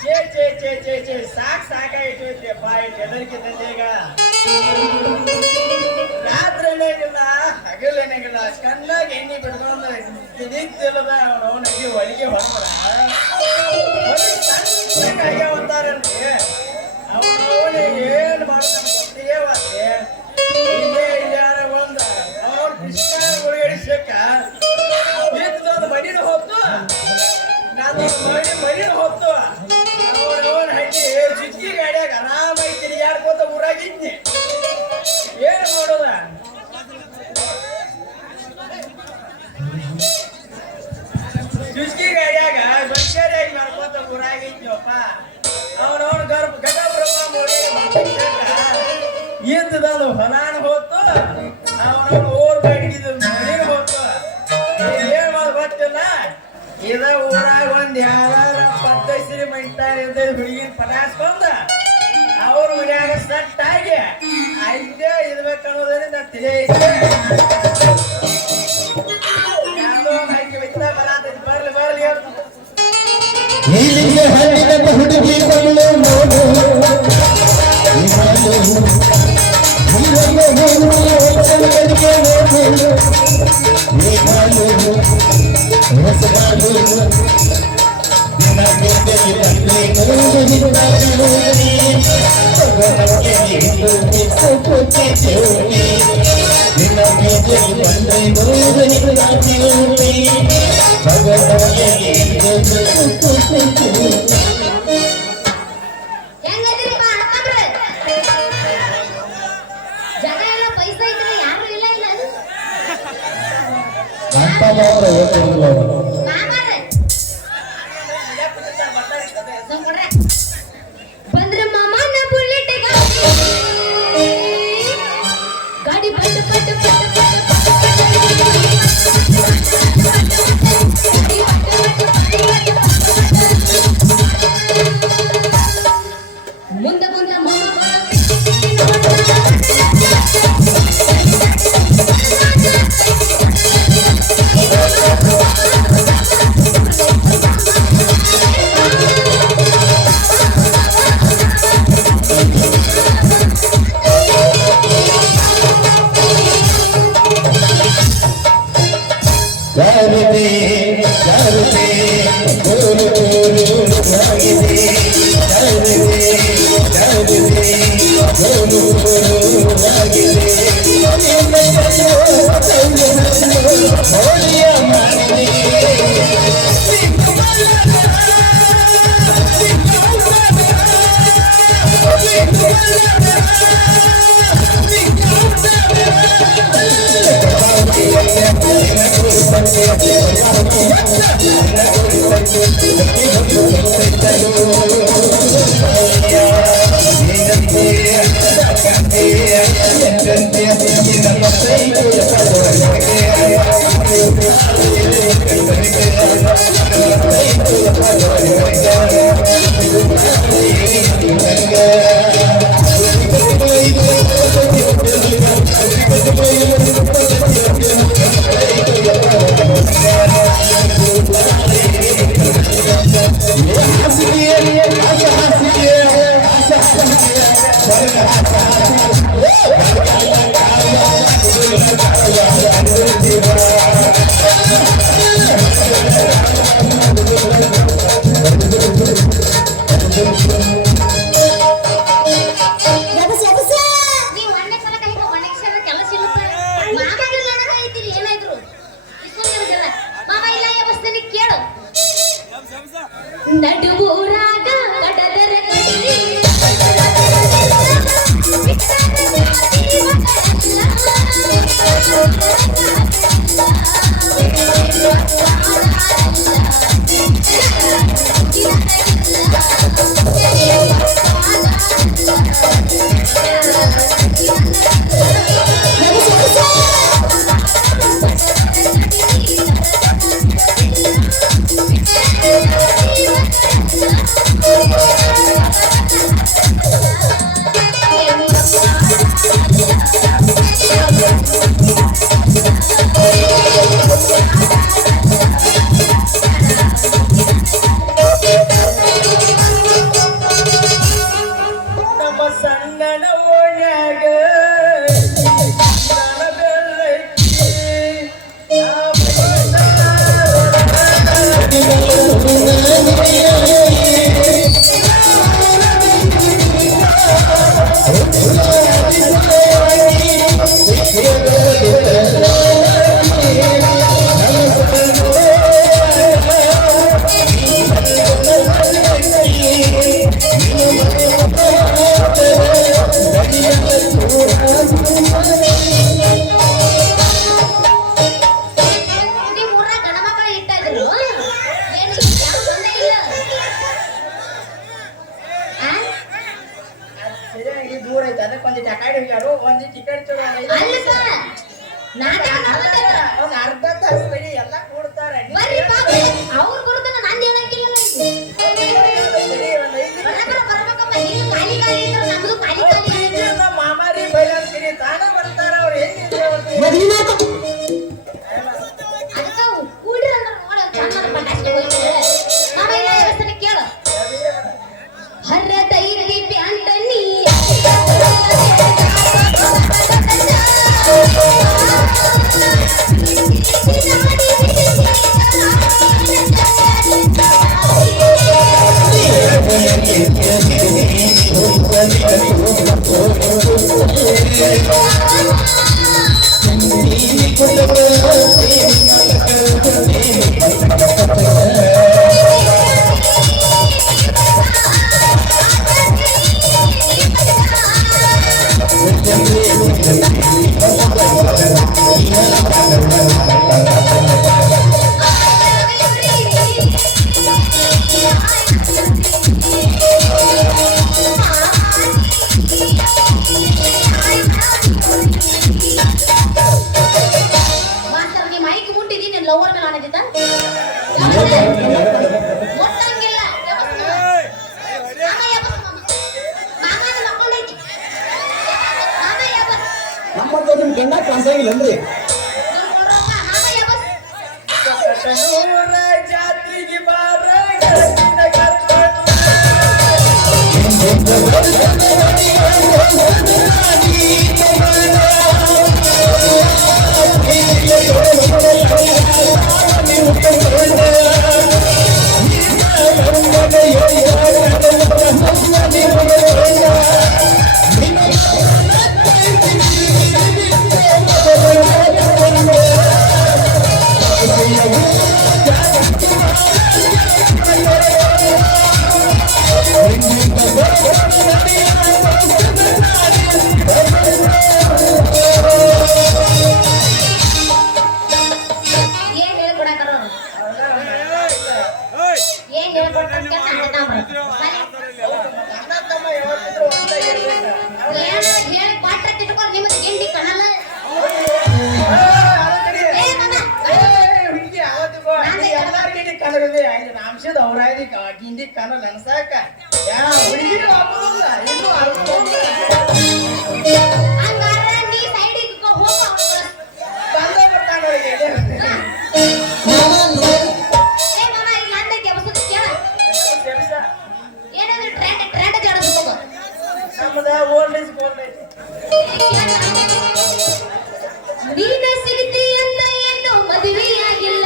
ಛೇ ಸಾಕಾಗಿತ್ತು ಬಾಯಿ ಹೆದರಿಕಿದ್ದಲ್ಲಿ ಈಗ ರಾತ್ರಿನೇಗಿಲ್ಲ ಹಗಲೇನಾಗಿಲ್ಲ ಕಣ್ಣಾಗ ಎಣ್ಣೆ ಬಿಡ್ಕೊಂಡು ನಿಂತಿಲ್ಲದ ಅವನಿಗೆ ಒಳಗೆ ಹೊರಬರ ಆಗ್ಯಾವಂತಾರಂತೆ ಅವನಿಗೆ ಏನು ಮಾಡ್ತಾನೆ ಗೊತ್ತಿಗೆ ವಾತೆ ಇಲ್ಲೇ ಯಾರ ಬಂದ ಅವನು ಕೃಷ್ಣ ಉಳಿಸಿಕ ನಿಂತೊಂದು ಮಡಿನ ಹೊತ್ತು ನಾನು ಮಡಿನ ಹೊತ್ತು ಅವನ ಹಟ್ಟಿ ಚಿಕ್ಕಿ ಗಾಡಿಯಾಗ ಆರಾಮಾಗಿ ತಿರುಗಾಡ್ಕೋತ ಊರಾಗಿದ್ನಿ ಏನು ಮಾಡೋದ ಚುಸ್ಕಿ ಗಾಡಿಯಾಗ ಬಸ್ಸರಿಯಾಗಿ ಮಾಡ್ಕೋತ ಊರಾಗಿದ್ನಪ್ಪ ಅವನವನ ಗಗಬ್ರಮ್ಮ ಮೋಡಿ ಇಂಥದ್ದು ಹೊಲಾನ ಹೊತ್ತು ಅವನವನ ಓರ್ ಬಾಡಿಗಿದ್ದು ಮನೆಗೆ ಹೊತ್ತು ಏನ್ ಮಾಡ ಗೊತ್ತಿಲ್ಲ ಇದ ಊರಾಗ ಒಂದ್ ಯಾರ ಪತ್ತೈಸರಿ ಮೈತಾರೆ ಅಂತ ಹುಡುಗಿನ ಪಟಾಸ್ಕೊಂಡ ಅವ್ರ ಮನ್ಯಾಗ ಸಟ್ ಆಗಿ ಅಲ್ಲೇ ಇರ್ಬೇಕನ್ನೋದ್ರಿಂದ ತಿಳಿ ಐತೆ ಯಾವ್ದೋ ಹಾಕಿ ಒಯ್ತಾ ಬರತೈತಿ ಬರ್ಲಿ ನೀಲಿಗೆ ಹರಿದ ಹುಡುಗಿ ಬಂದು ನೋಡು ಬಂದ್ರೆ ಮಾಮನ ಬುಲೆಟ್ ಗಾಡಿ ಪಟ್ಟು ಪಟ್ಟು ಮುಂದೆ ಮಾಮ ನಡುವೂರಾಗ ಕಡದರ ಕಡಲಿ ಐತೆ ಅದಕ್ಕೆ ಒಂದು ಟಕಾಡಿ ಹೋಗ್ಯಾರು ಒಂದು ಟಿಕೆಟ್ ಚಲೋ ಅಲ್ಲ ಸರ್ ನಾಟಕ ನೋಡ್ಬೇಕು. ಒಂದು ಅರ್ಧ ತಾಸು ಬಿಡಿ ಎಲ್ಲ ಕೂಡ್ತಾರೆ ಬರ್ರಿ ಪಾಪ ಅವ್ರು ಕೊಡ್ತಾನ ನಂದು ಹೇಳಂಗಿಲ್ಲ ಬರ್ಬೇಕಪ್ಪ ನೀವು ಖಾಲಿ ಖಾಲಿ ಇದ್ರೆ ನಮ್ದು ಖಾಲಿ ಖಾಲಿ ನಮ್ಮ ಮಾಮಾರಿ ಬೈಲಾಸ್ಕಿರಿ ತಾನ ಬರ್ತಾರ ಅವ್ರು ಹೆಂಗಿದ್ರೆ ಅದಕ್ಕ ಕೂಡ್ರಿ ಅಂದ್ರೆ ನೋಡ ಚಂದನ ಪಟಾಕಿ ಹೋಗ್ತಾರೆ ಮಾಮ ಇಲ್ಲ ವ್ಯವಸ್ಥೆ ಕೇಳು ಹರ್ರದೈರಿ ಪ್ಯಾಂಟ ನೀ ಜಾತ್ರೆಗೆ ಬಾರ ಗೆಳತಿನ ಕರ್ಕೊಂಡು ರಾಮಶದ ಅವ್ರಾಯ್ದಿ ಗಿಂಡಿ ಕನ ನೆನಸಾಕ ಯಾ ಹುಡುಗಿ ಆಗೋದಿಲ್ಲ ಇನ್ನು ಬಂದ ಬರ್ತಾನ ನಮ್ಮದ ಓಲ್ಡ್ ಏಜ್ ಗೋಲ್ಡ್ ಐತಿ ನೀನ ಸಿಗ್ತಿ ಅಂತ ಏನು ಮದುವೆಯಾಗಿಲ್ಲ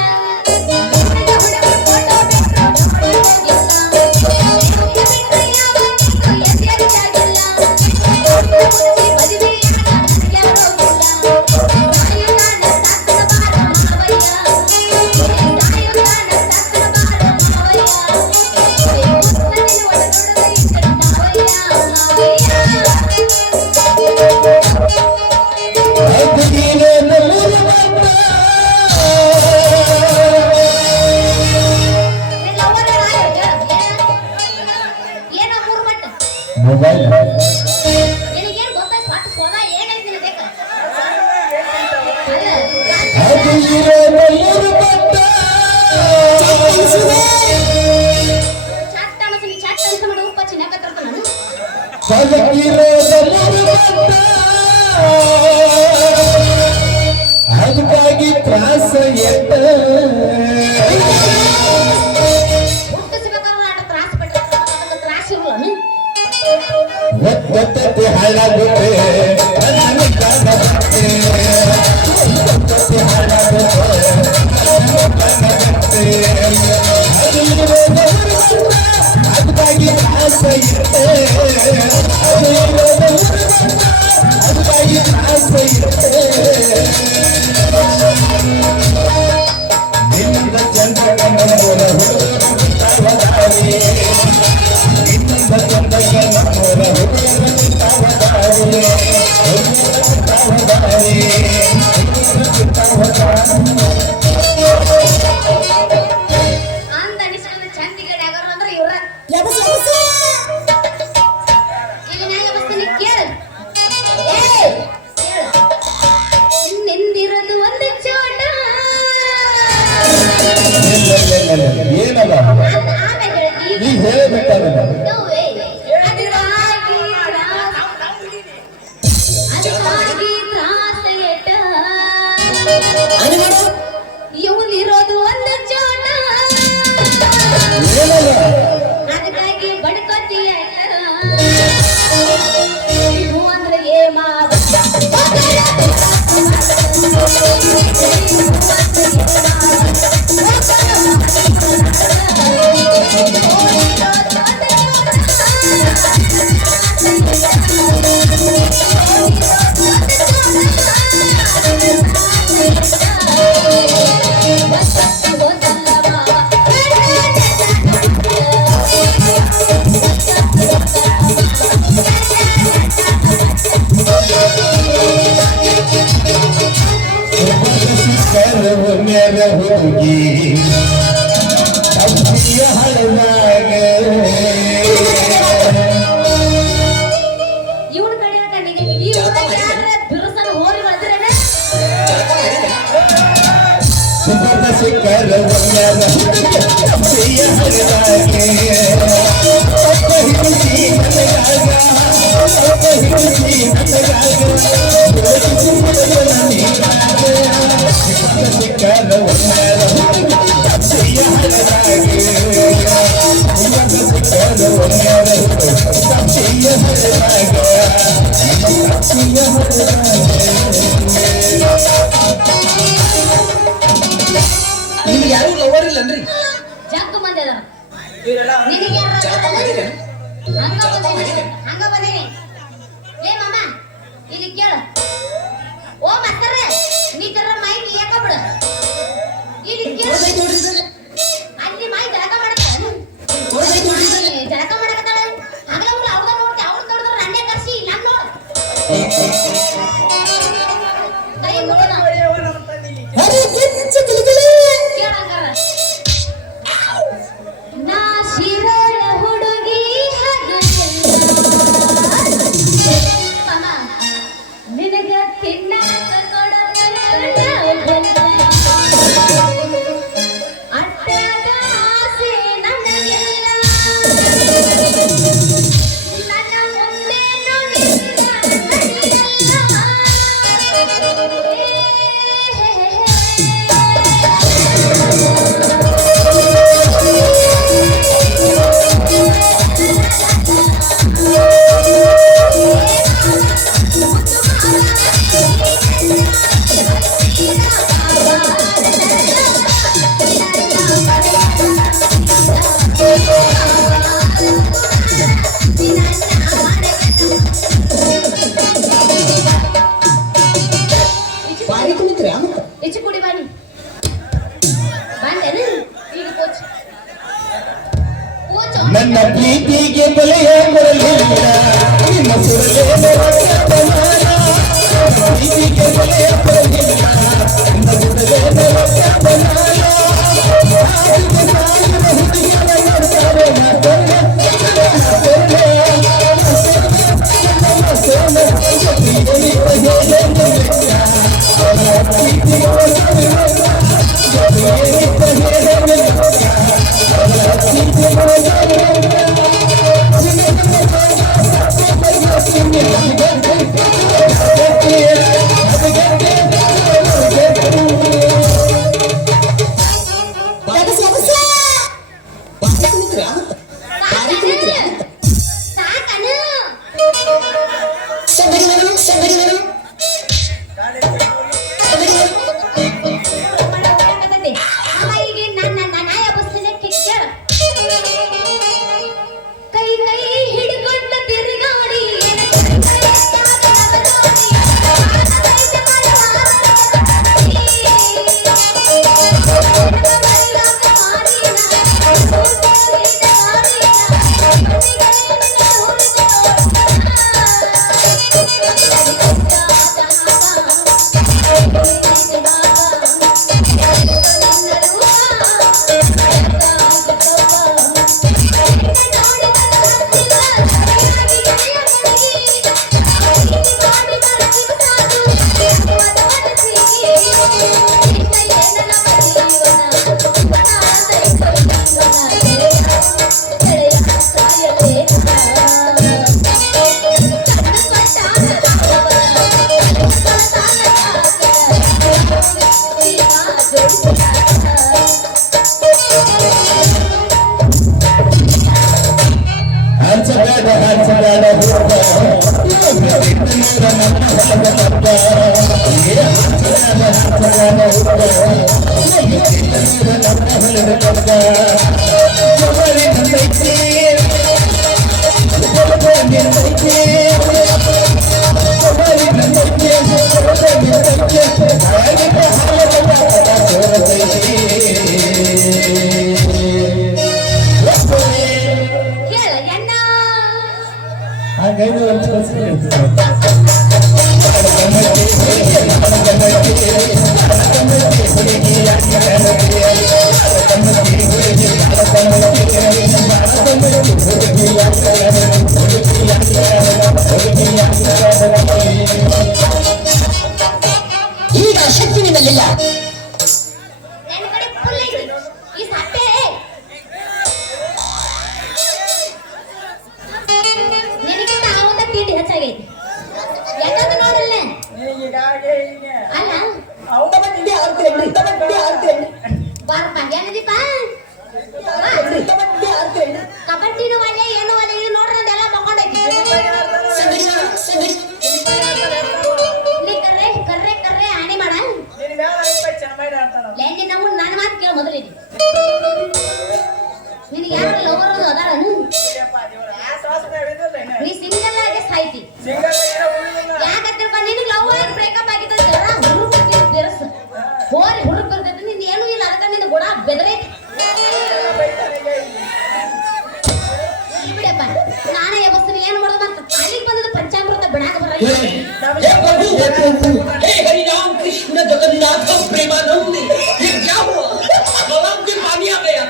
ನಿನಗೇನು ಗೊತ್ತಾಯ್ತು ಪಾಠ ಸೋದ ಏನೈತಿ ನಿನಗೆ ಚಾಟ್ ಅನಸ ನೀ ಚಾಟ್ ಅನಸ ಮಾಡಿ ಉಪ್ಪ ಚಿನ್ನಕತ್ರ ನಾನು ಅದಕ್ಕಾಗಿ ತ್ರಾಸ ಎಟ್ಟ ಹುಟ್ಟಿಸ್ಬೇಕಾದ್ರೆ ಆಟ ತ್ರಾಸ ಪಟ್ಟ ತ್ರಾಸ ಇರಲ್ಲ ಒತ್ತತ್ತೆ ಹಾಳಾಗುತ್ತೆ ಅದಕ್ಕಾಗಿ ತ್ರಾಸ ಇರುತ್ತೆ ಅದಕ್ಕಾಗಿ ತ್ರಾಸ ಇರುತ್ತೆ ನಿನ್ನ ಚಂದ್ರ ಅಂದ ಅನಿಸ್ಕೊಂಡು ಚಂದಿಗಡೆ ಆಗೋರು ಅಂದ್ರೆ ಇವ್ರ ಈಗ ನ್ಯಾಯ ಬಿಟ್ಟಾನ No way. ಅದಕ್ಕಾಗಿ ತ್ರಾಸ ಎಟ್ಟ. ಇವನಿರೋದು ಒಂದು ಚೋಟ. ಅದಕ್ಕಾಗಿ ಬಡ್ಕೊತೀಯ ಇದು ಅಂದ್ರೆ ಏಮಾ ಹುಡುಗಿ ಅಬ್ಬಿಯ ಹಳದಾಗ ಇವನ್ ಕಡೆ ಕಣ್ಣಿಗೆ ಈ ಊರಾಗ ಯಾರ ಬಿರುಸನ ಹೋರಿ ಬಂದ್ರೇನ ಸುಬರ್ಣ ಸಿಕ್ಕರ ಅಬ್ಬಿಯ ಹಳದಾಗೆ ಅಪ್ಪ ಹಿಡಿಸಿ ನನಗಾಗ ಅಪ್ಪ ಹಿಡಿಸಿ ನನಗಾಗ ನಿಮ್ಗೆ ಯಾರು ಲವರ್ ಇಲ್ಲನ್ರಿ? ಜಗ್ಗು ಮಂದಿ ಅದಾರ. ಇವರೆಲ್ಲ ನಿನಗೆ ಯಾರು ಹಂಗ ಬಂದೀನಿ. ಲೇ ಮಾಮ ಇಲ್ಲಿ ಕೇಳು. ಓ ಮಾಸ್ತರ್ರೆ ನೀ ಜರ ಮೈಕ್ ಯಾಕ ಬಿಡು. ಇಲ್ಲಿ ಕೇಳು. ಅಲ್ಲಿ ಮೈ ಜಳಕ ಮಾಡತಾಳ. ಜಳಕ ಮಾಡಕತ್ತಾಳ. ಹಗಲ ಮುಗ್ಲ ಅವ್ರನ್ನ ನೋಡ್ತಿ ಅವ್ರನ್ನ ನೋಡಿದ್ರೆ ನನ್ನೇ ಕರ್ಸಿ ನಾನು ನೋಡು. ಕೈ ಮುಗಿದ ಕೇಳಂಗಾರ. ನಾ ಶಿರಳ ಹುಡುಗಿ ಹಗಲ ನಿನಗ ತಿನ್ನಕ ಕೊಡೋದಲ್ಲ ಅಟ್ಟದ ಆಸೆ ನನಗೆಲ್ಲ ನನ್ನ ಮುಂದೇನು ನಿನ್ನ ನಡೆಯಲ್ಲ. ಬಾರಿ ಕುಳಿತ್ರಿ ಅಮ್ಮ ಹೆಚ್ಚು ಕುಡಿ ಬನ್ನಿ ಬಂದೇನು ಈಗ ಕೂಚು ಕೂಚು ನನ್ನ ಪ್ರೀತಿಗೆ ಬೆಲೆಯ ಬರಲಿಲ್ಲ ನಿನ್ನ ಸುರಲೇನ ರಕ್ತಮಾನ ಪ್ರೀತಿಗೆ ಬೆಲೆಯ ಬರಲಿಲ್ಲ ನಿನ್ನ ಸುರಲೇನ ರಕ್ತಮಾನ ಹುಡುಗಿಯ ನೋಡ್ತಾರೆ ಹೇಳ ಎಣ್ಣ ಹಾಗಾಗಿ ಒಂದು ಈಗ ಆ ಶಕ್ತಿ ನಿನ್ನಲ್ಲಿಲ್ಲ. ನನ್ನ ಕಡೆ ಫುಲ್ ಐತಿ ಈ ಸಟ್ಟೆ ನಿನಗಿಂತ ಅವಂದ ತಿಂಡಿ ಹೆಚ್ಚಾಗೈತಿ ಯಾಕಂತ ನೋಡಲ್ಲ ಈಗಾಗಲೇ ಈಗ ಅಲ್ಲ ಅವನ ಮಂದಿ ಆಡ್ತೇನೆ ಬಾರಪ್ಪ ಏನದೀಪ ಮಂದಿ ಆಡ್ತೇನೆ. ಕಬಡ್ಡಿನೂ ಒಳ್ಳೆ ಏನು ಒಳ್ಳೆ ಇದು ನೋಡ್ರಿ ಅದೆಲ್ಲ ಮಕ್ಕೊಂಡೈತಿ ನೀ ಕರ್ರೆ ಕರ್ರೆ ಕರ್ರೆ ಆಣಿ ಮಾಡ ನಿನ್ ಮ್ಯಾಲ ಐವತ್ತು ಚೆನ್ನಾಗಿ ಆಡ್ತಾನ ಲೇಂಡಿ ನಾವು ನನ್ನ ಮಾತು ಕೇಳು ಮೊದಲಿಗೆ ನಿನಗೆ ಯಾರು ಲವರ್ ಅದಾರನು ಇಲ್ಲಪ್ಪ ದೇವ್ರ ಆ ಶ್ವಾಸನ ಹಿಡಿದಿಲ್ಲ ಇನ್ನ ನೀ ಸಿಂಗಲ್ ಆಗಿ ಸಾಯ್ತಿ ಸಿಂಗಲ್ ಏನೋ ಉಳಿದಿಲ್ಲ ಯಾಕಂತಿರ್ಪ ನಿನಗೆ ಲವ್ ಆಗಿ ಬ್ರೇಕಪ್ ಆಗಿದ್ದ ಜರ ಹುಡುಗ ಬೆರಸು ಹೋರಿ ಹುಡುಗ ಬರ್ತೈತಿ ನಿಂದ ಏನೂ ಇಲ್ಲ ಅದಕ್ಕೆ ನಿನ್ನ ಗುಣ ಬೆದರೈತಿ ಬಿಡಪ್ಪ ನಾನೇ ವ್ಯವಸ್ಥೆ ಏನ್ ಮಾಡೋದು ಅಂತ ಕಾಲಿಗೆ ಬಂದದ ಪಂಚಾಮೃತ ಬಿಡಾಕ ಬರ हे हरिनाम कृष्ण जगन्नाथ प्रेमानंद, ये क्या हुआ? गला में पानी आ गया.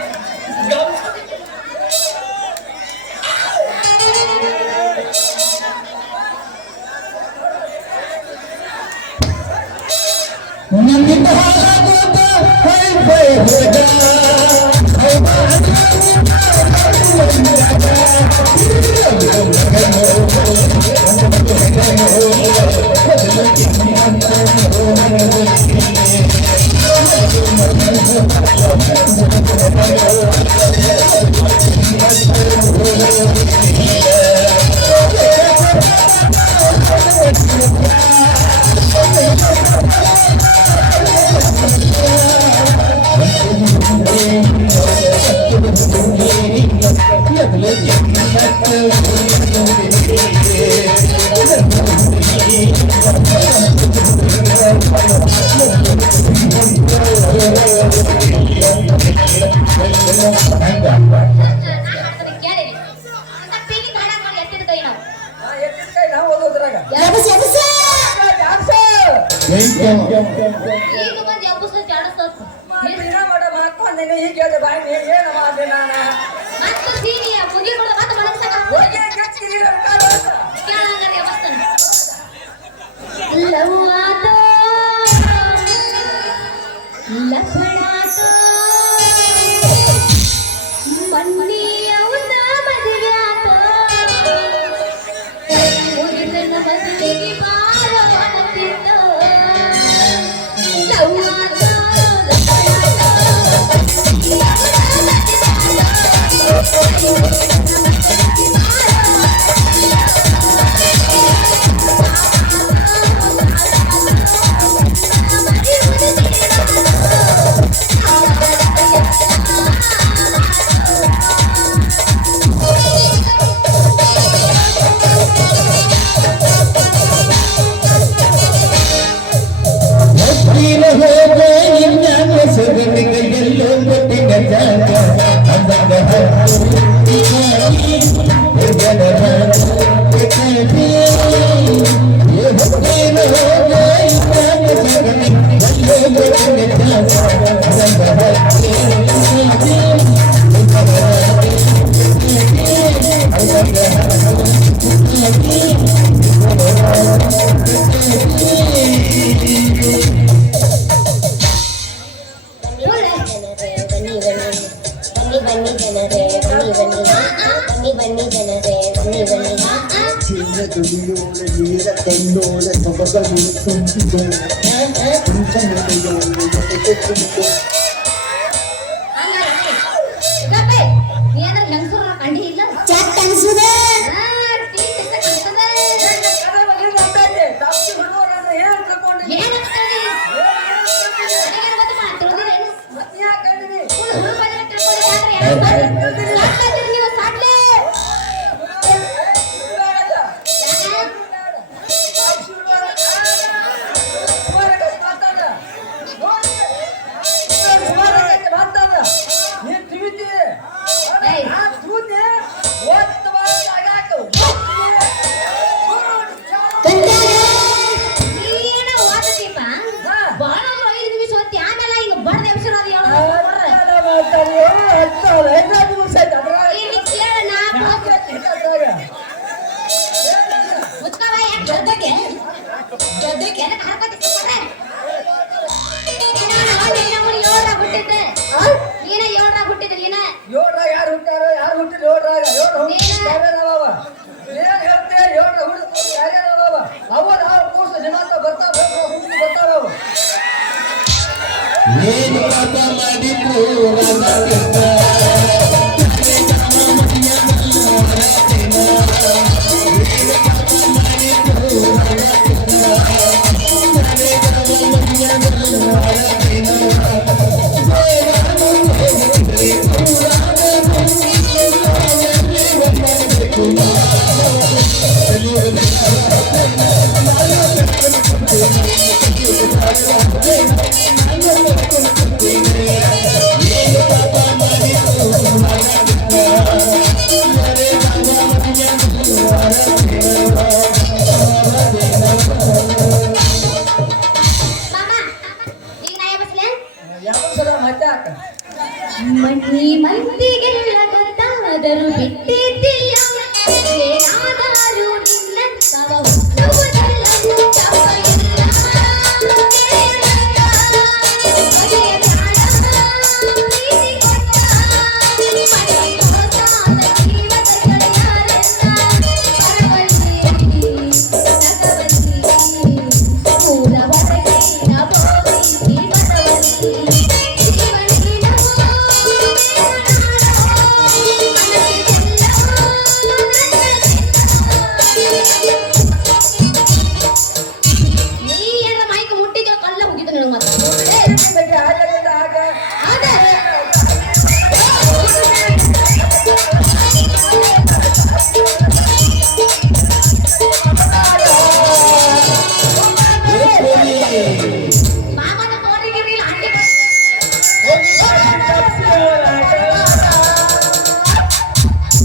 ಕೇಳಿರಿ ಅಂತ ಪೀಗಿ ಹಾಡಾಕ ಮಾಡಿ ಎತ್ತಿದ ಕೈ ನಾವು ಎತ್ತಿದ ಕೈ ನಾವು ಓದೋದ್ರಾಗ ಈಗ ಬಂದು ಎಬ್ಬಸ ಜಾಡಸ್ತ ಹಾಕೊಂಡೇನೆ ಈಗ ಹೇಳ್ದೆ ಬಾಯಿ ನೀನ್ ಏನು ಮಾಡಿದೆ ನಾನು ಮತ್ತು ಸೀನಿಯ ಮುಗಿ ಕೊಡ ಮತ್ತೆ ಮನಸ್ಸಾಗ ಹೋಗಿ ಗಚ್ಚಿರಿ ಕಾಲ ಕೇಳಂಗಾರ ವ್ಯವಸ್ಥೆ ಲವ್ ಆತೋ ಲಫಡಾತೋ ಮಣ್ಣಿ ಅವನ ಮದುವೆ ಆತೋ ಮುಗಿದನ ಮದುವೆಗೆ ಬಾರೋ ಅನ್ನತಿದ್ದೋ ಲವ್ ಆತೋ ಏನಾರ ಹೆಂಗಸರ ಕಂಡಿ ಇಲ್ಲ ಚಟ್ ಅನ್ಸುದೆ ಹಾ ಎದಕ್ಕೆ ಹರ್ಕೋತಿ ಕೊಡ್ರೆ ಏಳ್ರಾಗ ಹುಟ್ಟಿದ್ದೆ ನೀನ ಏಳ್ರಾಗ ಹುಟ್ಟಿದ್ದೆ ನೀನ ಏಳ್ರಾಗ ಯಾರು ಹುಟ್ಟಾರ ಯಾರು ಹುಟ್ಟಿದ್ರು ಏಳ್ರಾಗ ಯಾರ್ಯಾರವ ಏನ್ ಹೇಳ್ತೆ ಏಳ್ರಾಗ ಹುಟ್ಟಿದ್ರು ಯಾರ್ಯಾರವ ಅವ ನಾವು ಕೂರ್ಸು ನಿಮ್ಮಂತ ಬರ್ತಾವ ಹುಟ್ಟಿ ಬರ್ತಾವ ಅವು ಏನು ಪಾಪ ಮಾಡಿದ್ರು ರಾಧಾಕೃಷ್ಣ ಮಣ್ಣಿ ಮಂದಿಗೆಲ್ಲ ಗೊತ್ತಾದರೂ ಬಿಟ್ಟಿದ್ದಿಲ್ಲ ಏನಾದರೂ ನಿನ್ನಂತವ ಹುಟ್ಟುವುದಲ್ಲ ಹುಟ್ಟುವುದಿಲ್ಲ. ಬಗೆಯ ಪ್ರಾಣ ಪ್ರೀತಿ ಕೊಟ್ಟ ಮನೆ ಹೊಸಾದ ಜೀವದ ಗೆಳೆಯರನ್ನ ಬರವಲ್ಲಿ ನಗವಲ್ಲಿ ಊರವರೆಗಿನ ಬೋಗಿ ಬರವಲ್ಲಿ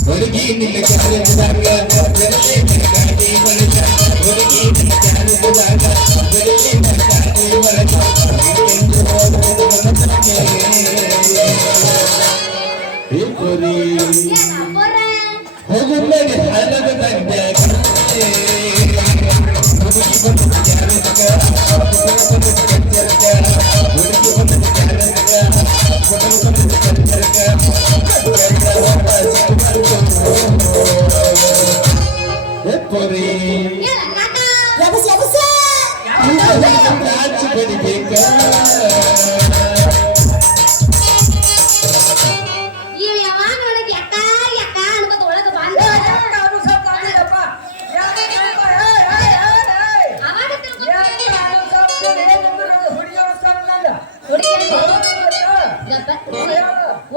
ಹುಡುಗಿ ನಿನ್ನ ಚಾಲುದಾಗ ಬೆರಳಿ ನಗಾಡಿ ಬಳಗ ಹುಡುಗಿ ನಿನ್ನ ಚಾಲುದಾಗ ಬೆರಳಿ ನಗಾಡಿ ಬಳಗ ಎಂದು ಹೋಗುವುದು ನನಗೆ ಈ ಪುರಿ ಹೋಗುತ್ತದೆ ಹಲದ ದಂಡ್ಯಾಗ ಹುಡುಗಿ ಬಂದ ಚಾಲುದಾಗ ಹುಡುಗಿ ಬಂದ ಚಾಲುದಾಗ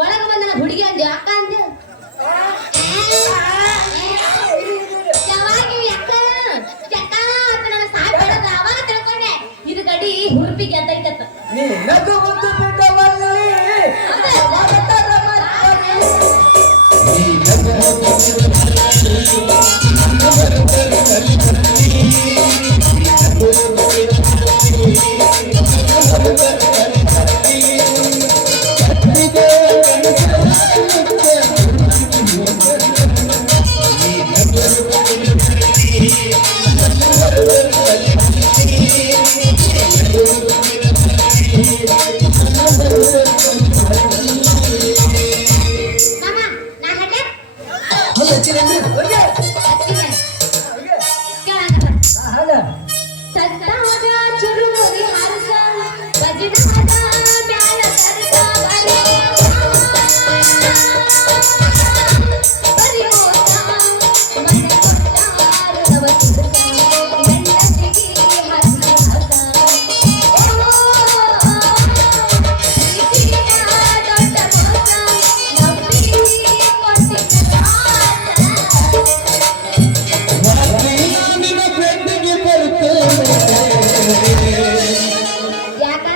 ಒಳಗ ಬಂದ ಹುಡುಗಿ ಅಂದೆ ಅಕ್ಕ ಅಂದೆ ಯಾವಾಗ ಅಕ್ಕ ಚಕ್ಕ ಅಂತ ನನ್ನ ಸಾಯ್ ಬಿಡದ ಅವಾಗ ತಿಳ್ಕೊಂಡೆ ಇದು ಗಡಿ ಹುರುಪಿಗೆ ಅಂತೈತತ್ತ ನಗು ಒಂದು ಬಿಡವಲ್ಲಿ ಸತ್ತಾಗ ಚುರುಮುರಿ ಹರಸ ಭಜನಾದ ಮ್ಯಾಲ ಕರಸ ಬರಿಯೋತ ಮನೆ ಕೊಟ್ಟಾರದವ ತಿರುಸ ಗಂಡಸಿಗೆ ಹಸಿ ಹಸ ಪ್ರೀತಿಯ ದೊಡ್ಡ ಮೋಸ ನಂಬಿ ಕೊಟ್ಟಿದ್ದ ಯಾಕ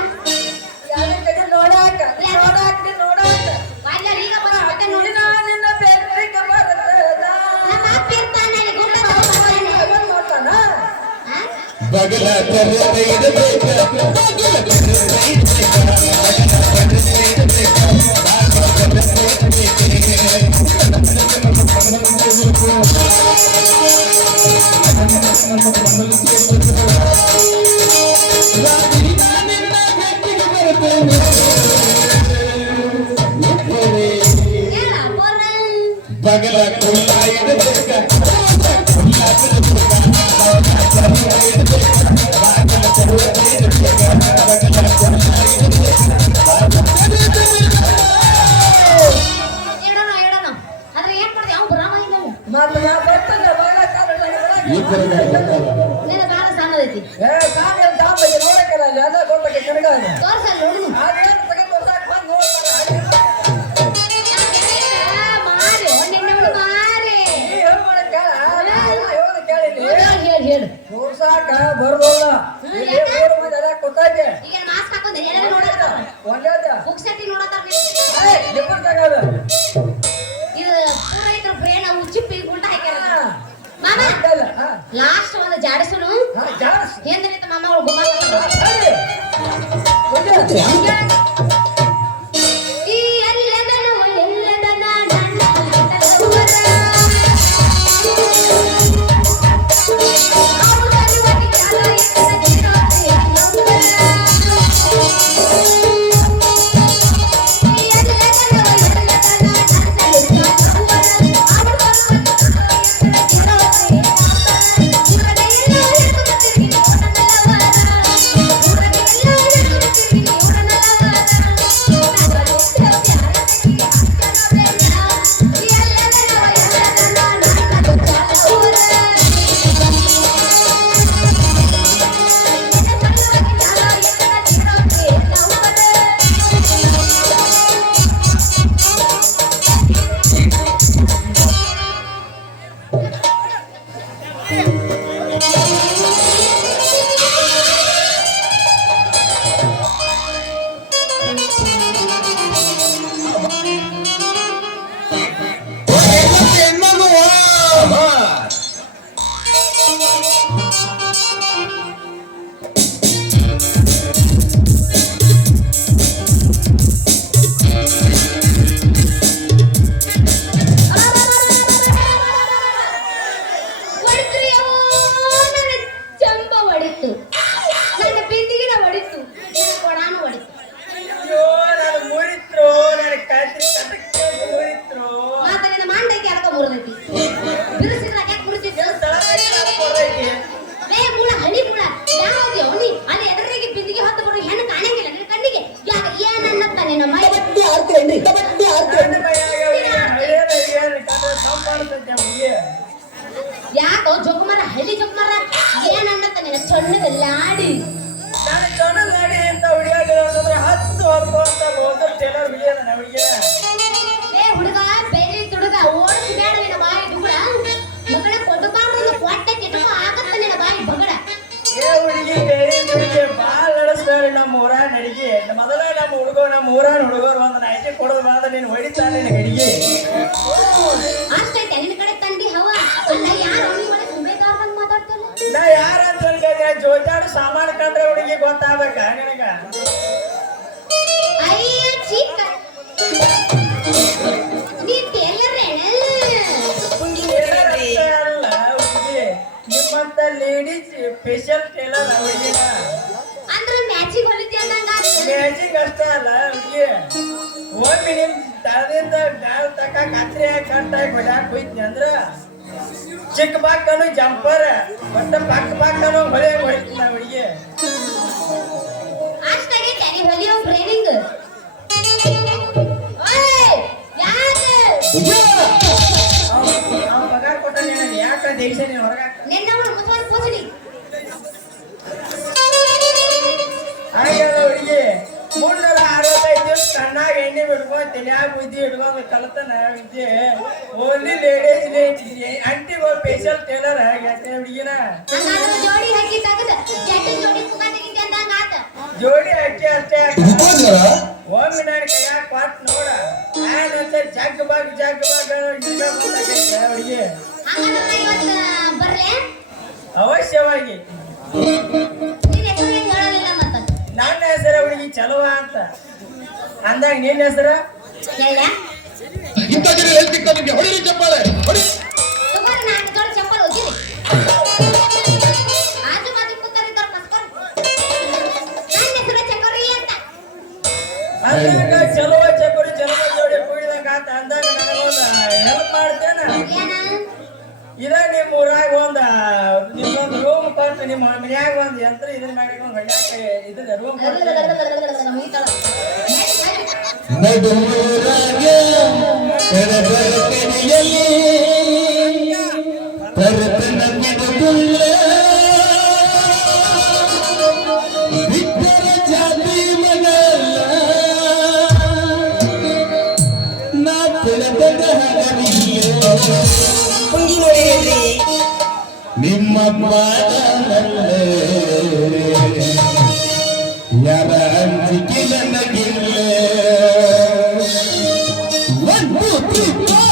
ನೋಡಾಕ ವಾದ್ಯಾರ ಈಗ ಬರೋಕೆ ನೋಡಿ ನಿನ್ನ ಬೇಡ್ರಿಕ ಬರ್ತದ ನಮ್ಮ ಅಪ್ಪ ಇರ್ತಾನೆ ಗುಂಡ ತಗೊಂಡ್ಬರ್ತಾನೆ. ನೋಡ್ತಾನ ಬಗಲ ತೆರೆದ ಇಡಬೇಕ ಬಗಲ ತೆರೆದ ಇಡಬೇಕ ಬಗಲ ಕುಲ್ಲ ಇಡಬೇಕ ಕುಲ್ಲ ಬಿಡಬೇಕ ಬಗಲ ಚರ್ಮ ಇಡಬೇಕ ಬಗಲ ಚರ್ಮ ಇಡಬೇಕ ಬಗಲ ಕುಲ್ಲ ಇಡೋಣ ಆದ್ರೆ ಏನ್ ಮಾಡ್ದೆ ಅವ್ನು ಬರಾಮ ಇಲ್ಲ ಮತ್ತೆ ನಾ ಬರ್ತಾನೆ ಬಾಳ ಕಾಲ ಈ ಕಡೆ ನಿನ್ನ ಕಾಲ ಸಣ್ಣದೈತಿ ಕಾಲ ಕಾಂಬಕ್ಕೆ ನೋಡಕ್ಕಲ್ಲ ಎಲ್ಲ ಗೊತ್ತಕ್ಕೆ ಕನ್ನಡ ತೋರ್ಸಲ್ಲ ನೋಡು ಅದೇನು ತಗೊಂಡು ತೋರ್ಸಾಕ್ ಬಂದು ನೋಡ್ತಾರೆ ಮಾರಿ ನಿನ್ನ ಮಾರಿ ನೀ ಹೇಳು ಮಾಡಕ್ಕ ಹೇಳೋದು ಕೇಳಿನಿ ಹೇಳು ತೋರ್ಸಾಕ ಬರ್ದೋಲ್ಲ ಇಲ್ಲಿ ಊರು ಮಂದಿ ಎಲ್ಲ ಗೊತ್ತೈತೆ ಈಗ ಮಾಸ್ಕ್ ಹಾಕೊಂಡೆ ಎಲ್ಲ ನೋಡತ್ತಾರ ಒಂದೇದ ಬುಕ್ ಸೆಟ್ಟಿ ನೋಡತ್ತಾರ ನಿಬ್ಬರು ತಗೋದು ಇದು ಪೂರ ಇದ್ರ ಬ್ರೇನ್ ಅವು ಚಿಪ್ಪಿ ಗುಂಡ ಹಾಕ್ಯಾರ ಮಾಮ ಲಾಸ್ಟ್ ಒಂದು ಜಾಡಿಸುನು ಜಾಡ್ಸ್ ಹಿಂದಿನಿಂದ ಮಾಮಗಳು ಗುಮ್ಮ ಸರಿ ಒಂದೇ ಈ ಎಲ್ಲದನವ ಎಲ್ಲದನ ಗಂಡ ಲವರ ಅವರು ಕರಿವಟಿ ಕಾಲ ಎತ್ತದ ಜೀರೋತೆ ಲವರ ಈ ಎಲ್ಲದನವ ಎಲ್ಲದನ ಗಂಡ ಲವರ ಅವರು ಕರಿವಟಿ ಕಾಲ ಎತ್ತದ ಜೀರೋತೆ ಊರಗೆ ಎಲ್ಲ ಹಿಡ್ಕೊಂಡು ತಿರುಗಿ ನೋಡನ ಲವರ ಊರಗೆ ಎಲ್ಲ ಹಿಡ್ಕೊಂಡು ತಿರುಗಿ ನೋಡನ ಯಾಕೋ ಜೋಕುಮಾರ ಹಳ್ಳಿ ಜೋಕುಮಾರ ಏನನ್ನತ್ತ ನಿನ್ನ ಚೊಣ್ಣದ ಲಾಡಿ ನಾನು ಚೊಣ್ಣ ಗಾಡಿ ಅಂತ ಹುಡುಗಾಡಿದ್ರೆ 10 ವರ್ಷ ಅಂತ ಹೋದ್ರೆ ಟೇಲರ್ ಬಿಡಿಯೋಣ ಹುಡುಗಿಯ ಏ ಹುಡುಗ ಬೆಳ್ಳಿ ತುಡುಗ ಓಡಿಸಿ ಬೇಡ ನಿನ್ನ ಬಾಯಿ ದುಗುಡ ಮಗಳ ಕೊಡುಬಾರ್ದು ಕೊಟ್ಟೆ ಕಿಟಕ ಆಗತ್ತ ನಿನ್ನ ಬಾಯಿ ಬಗಡ ಏ ಹುಡುಗಿ ಬೇರೆ ಹುಡುಗಿ ಬಾಳ ನಡೆಸ್ತಾರೆ ನಮ್ಮ ಊರಾನ ನಡಿಗೆ ಮೊದಲ ನಮ್ಮ ಹುಡುಗರು ನಮ್ಮ ಊರಾನ ಹುಡುಗರು ಒಂದು ನೈಟಿ ಕೊಡೋದು ಬಾದ ನೀನು ಹೊಡಿತಾನೆ ನಿನ್ನ ಗಡಿಗೆ ಅಷ್ಟೈತೆ ನಿನ್ನ ಕಡೆ ತಂಡಿ ಹವ ಅಲ್ಲ ಯಾರು ಅವನಿ ಮನೆ ಸುಂಬೇದಾರ್ದಂಗ್ ಮಾತಾಡ್ತಲ್ಲ ನಾ ಯಾರ ಅಂತ ಅನ್ಕೊಂಡ್ರೆ ಜೋತಾಡು ಸಾಮಾನು ಕಂಡ್ರೆ ಹುಡುಗಿ ಗೊತ್ತಾಗಬೇಕ ನಿನಗ ಅಯ್ಯ ಚಿಕ್ಕ ನೀ ಟೇಲರ್ ಅಲ್ಲ ಹುಡುಗಿ ನಿಮ್ಮಂತ ಲೇಡೀಸ್ ಸ್ಪೆಷಲ್ ಟೇಲರ್ ಹುಡುಗಿನ ಅಂದ್ರೆ ಮ್ಯಾಚಿಂಗ್ ಹೊಲಿತಿ ಅಂದಂಗ ಮ್ಯಾಚಿಂಗ್ ಅಷ್ಟೇ ಅಲ್ಲ ಹುಡುಗಿ ಒಮ್ಮೆ ನಿಮ್ ತಳದಿಂದ ಗಾಲ್ ತಕ ಕತ್ರಿ ಕಟ್ಟಾಗಿ ಹೊಡ್ಯಾಕ್ ಹೋಯ್ತಿ ಅಂದ್ರ ಚಿಕ್ಕ ಬಾಕನು ಜಂಪರ್ ಮತ್ತೆ ಪಕ್ಕ ಹೊಳೆ ಹೊಡಿತೀನಿ ನಾ ಹುಡುಗಿ ಅಷ್ಟಾಗೈತೆ ನೀ ಹೊಲಿಯೋ ಟ್ರೈನಿಂಗ್ ಓಯ್ ಯಾಕೆ ಅವ್ನು ಪಗಾರ ಕೊಟ್ಟ ನಿನಗೆ ಯಾಕೆ ದೇಶ ನೀನು ಹೊರಗಾಕ ನಿನ್ನವಳು ಮುಸವಾಡ ಪೂಸಡಿ ಹಾಗೆಲ್ಲ ಹುಡುಗಿ 365 ದಿವಸ ಕಣ್ಣಾಗ ಎಣ್ಣೆ ಬಿಡ್ಕೊಂಡು ತಲೆಯಾಗ ಬುದ್ಧಿ ಹಿಡ್ಕೊಂಡು ಕಲ್ತನ ವಿದ್ಯೆ ಓನ್ಲಿ ಲೇಡೀಸ್ ಅಂಟಿಗಳು ಸ್ಪೆಷಲ್ ಟೇಲರ್ ಯಾಕೆ ಹುಡುಗಿನ ಹಂಗಾದ್ರೆ ಜೋಡಿ ಹಾಕಿ ತೆಗೆದ ಕೆಟ್ಟ ಜೋಡಿ ಮುಖ ತೆಗಿತೆ ಅಂದಂಗ ಆತ ಜೋಡಿ ಅಕ್ಕಿ ಅಷ್ಟೇ ಒಮ್ಮೆ ನಾನು ಕೈಯಾಗ ಕೊಟ್ಟು ನೋಡ ಆನಂತರ ಜಗ್ ಬಾಗ್ ಹುಡುಗಿ ಹಂಗಾದ್ರೆ ಇವತ್ತು ಬರ್ಲೆ ಅವಶ್ಯವಾಗಿ ನಿನ್ನ ಹೆಸರು ಏನ್ ಹೇಳಲಿಲ್ಲ ಮತ್ತ ನನ್ನ ಹೆಸರ ಹುಡುಗಿ ಚಲುವ ಅಂತ ಅಂದಾಗ ನಿನ್ನ ಹೆಸರ ಹೇಳ ಇಂಥ ಜನ ಎಲ್ಲಿ ಸಿಗ್ತಾರೆ ನಿಮ್ಗೆ? ಹೊಡಿರಿ ಚಪ್ಪಾಳೆ ಹೊಡಿ ತಗೋರಿ ನಾನು ಜೋಡಿ ಚಪ್ಪಲ್ ಹೋಗಿರಿ ಆಜು ಬಾಜು ಕೂತಾರಿದ್ದವ್ರು ಮಸ್ಕರ್ ನನ್ನ ಹೆಸರು ಚಕೋರಿ ಅಂತ ಅಂದಾಗ ಚಲುವ ಚಕೋರಿ ಚಲುವ ಜೋಡಿ ಕೂಡಿದಂಗ ಆತ ಅಂದಾಗ ನನಗೊಂದು ಹೆಲ್ಪ್ ಮಾಡ್ತೇನೆ ನಿಮ್ಮ ಮನ್ಯಾಗ ಒಂದು ಯಂತ್ರ ಇದನ್ನ ಮಾಡಿ ಒಂದು ಹೊಡ್ಯಾಕ ಇದನ್ನ ನೆರವು ಮುಗಿತಾಳ. ನಡುವರಾಗ ಕರಬರಕಣಿಯಲ್ಲಿ ಭರತನ ಬಿಡುವುಲ್ಲ ಬಿಟ್ಟರ ಜಾತಿ ಮಗಲ್ಲ ನಾ ತಿಳಿದ ಹಗಲಿಲ್ಲ ಪುಂಗಿ ನೋಡಿ ನಿಮ್ಮ ಮಾತನಲ್ಲ ಯಾರ ಅಂಜಿಕೆ ನನಗಿಲ್ಲ One, two, three, four.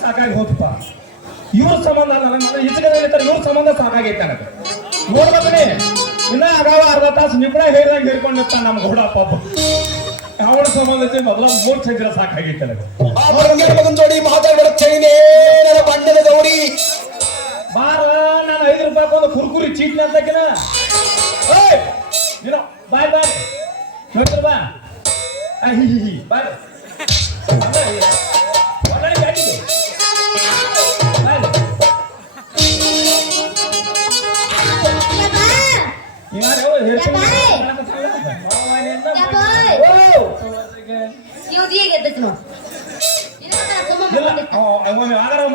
ಸಾಕಾಗಿ ಹೋಗ್ತಪ್ಪ. ಇವ್ರ ಸಂಬಂಧ ನನಗೆ ಇಚ್ಛೆ ಇವ್ರ ಸಂಬಂಧ ಸಾಕಾಗೈತೆ ನನಗೆ. ನೋಡ್ಬೇಕನಿ ಇನ್ನ ಅಗಾವ ಅರ್ಧ ತಾಸು ನಿಬ್ಬಳ ಹೇಳಿದಾಗ ಹೇಳ್ಕೊಂಡಿರ್ತಾನ ನಮ್ ಗೌಡ ಪಾಪ. ಅವಳ ಸಂಬಂಧ ಮೊದಲ 3 ಚಂದ್ರ ಸಾಕಾಗೈತೆ ನನಗೆ. ಜೋಡಿ ಮಾತಾಡ್ಬಿಡುತ್ತೇನೆ ನನ್ನ ಬಂಡದ ಗೌಡಿ. ಬಾರ ನಾನು 5 ರೂಪಾಯಿ ಒಂದು ಕುರ್ಕುರಿ ಚೀಟ್ನಿ ಅಂತಕಿನ ನೀನು ಬಾಯ್ ಬಾಯ್ ನೋಡ್ತಾರ ಬಾ ಬಾಯ್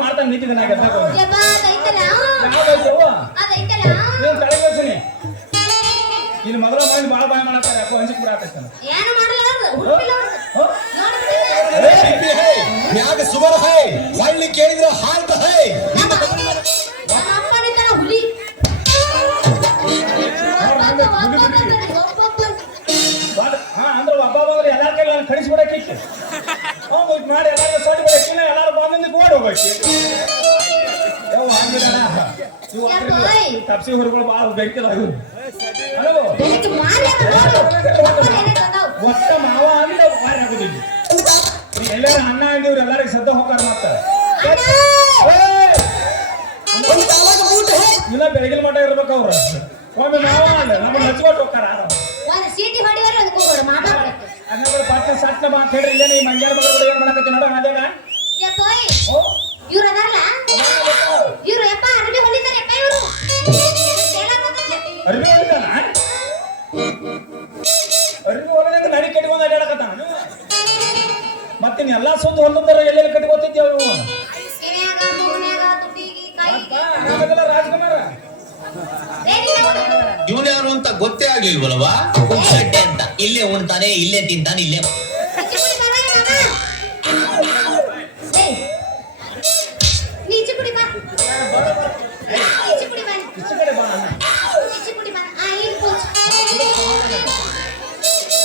ಮಾಡ್ತಾನೆ ನಿಂತಿದ್ದೆ ನಾ ಇಲ್ಲಿ ಮೊದಲ ಮಾಡಿ ಬಾಳ ಬಾಯ್ ಮಾಡತ್ತಾರೆ ಯಾಕೋ ಹಂಚಿಕ್ ಬಿಡಾಕತ್ತಾನ ಮ್ಯಾಗ ಸುಬರ ಹೈ ಹೊಳ್ಳಿ ಕೇಳಿದ್ರೆ ಹಾಲ್ತ ಹೈ ಅಂದ್ರೆ ಒಬ್ಬ ಬಂದ್ರೆ ಎಲ್ಲಾರ ಕೈಲಿ ನಾನು ಕಳಿಸ್ಬಿಡಕ್ಕಿತ್ತು ಇದ್ ಮಾಡಿ ಎಲ್ಲಾರು ಸೊಟ್ಟಿ ಬೆಳಕಿನ ಎಲ್ಲಾರು ಬಂದಿಂದ ಓಡಿ ಹೋಗ್ಬೇಕು ಯಾವ ಹಂಗಿಲ್ಲ ತಪ್ಸಿ ಹೊರಗಳು ಭಾಳ ಬೆಂಕಿದಾವ ಇವ್ರು ಅಲ್ವೋ ಬೆಳಿಗ್ಗೆ ಮಾರ್ಯಾಗ ನೋಡು ಏನೇ ತಂದಾವ್ ಒಟ್ಟ ಮಾವ ಅಂದ್ರೆ ಭಾರಿ ಆಗುದಿಲ್ಲ ಎಲ್ಲಾರ ಅಣ್ಣ ಅಂದಿವ್ರು ಎಲ್ಲರಿಗೂ ಸದ್ದ ಹೋಗಾರ ಮತ್ತ ಇಲ್ಲ ಬೆಳಗಿನ ಮಠ ಇರ್ಬೇಕು ಅವ್ರ ಒಮ್ಮೆ ಮಾವ ಅಲ್ಲ ನಮ್ಮನ್ನ ಹಚ್ಕೊಟ್ಟು ಹೋಗ್ತಾರ ಒಂದು ಸೀಟಿ ಹೊಡಿವರೆ ಅದಕ್ಕೆ ಹೋಗೋರು ಮಾತಾಡ್ಬೇಕು ಅನ್ನಗಳು ಪಾಟ್ನ ಸಾಟ್ನ ಬಾ ಅಂತ ಹೇಳ್ರಿ ಇಲ್ಲೇನೆ ಈ ಮಂಗ್ಯಾರ ಮಗಳು ಏನ್ ಮಾಡಕತ್ತಿ ನೋಡ ಅದೇಗ ಯಪ್ಪೋಯ್ ಇವ್ರು ಅದಾರಲ್ಲ ಇವ್ರು ಯಪ್ಪ ಅರ್ಬಿ ಹೊಲಿತಾರೆ ಯಪ್ಪ ಇವರು ಅರ್ಬಿ ಹೊಲಿತಾನ ಅರ್ಬಿ ಹೊಲಿದಾಗ ನಡಿ ಕಟ್ಕೊಂಡು ಅಡ್ಯಾಡಕತ್ತಾನ ಮತ್ತೆ ಎಲ್ಲಾ ಸುತ್ತ ಹೊಲದಾರ ಎಲ್ಲೆಲ್ಲಿ ಕಟ್ಕೋತಿದ್ದೆ ಅವ್ರು ಕಿವ್ಯಾಗ ಮೂಗ್ನ್ಯಾಗ ತುಟಿಗಿ ಕೈಗಿ ಆರಾಮದಲ್ಲ ರಾಜ್ಕುಮಾರ ಇವನು ಯಾರು ಅಂತ ಗೊತ್ತೇ ಆಗ್ಲಿಲ್ವಲ್ವಾ ಉಪ್ಸಟ್ಟೆ ಅಂತ ಇಲ್ಲೇ ಉಣ್ತಾನೆ ಇಲ್ಲೇ ತಿಂತಾನೆ ಇಲ್ಲೇ ನೀಚೆ ಕುಡಿ ಬಾ ನೀಚೆ ಕುಡಿ ಬಾ ಇಚ್ಚು ಕಡೆ ಬಾ ಅಣ್ಣ ನೀಚೆ ಕುಡಿ ಬಾ ಆ ಈ ಪೂಚ್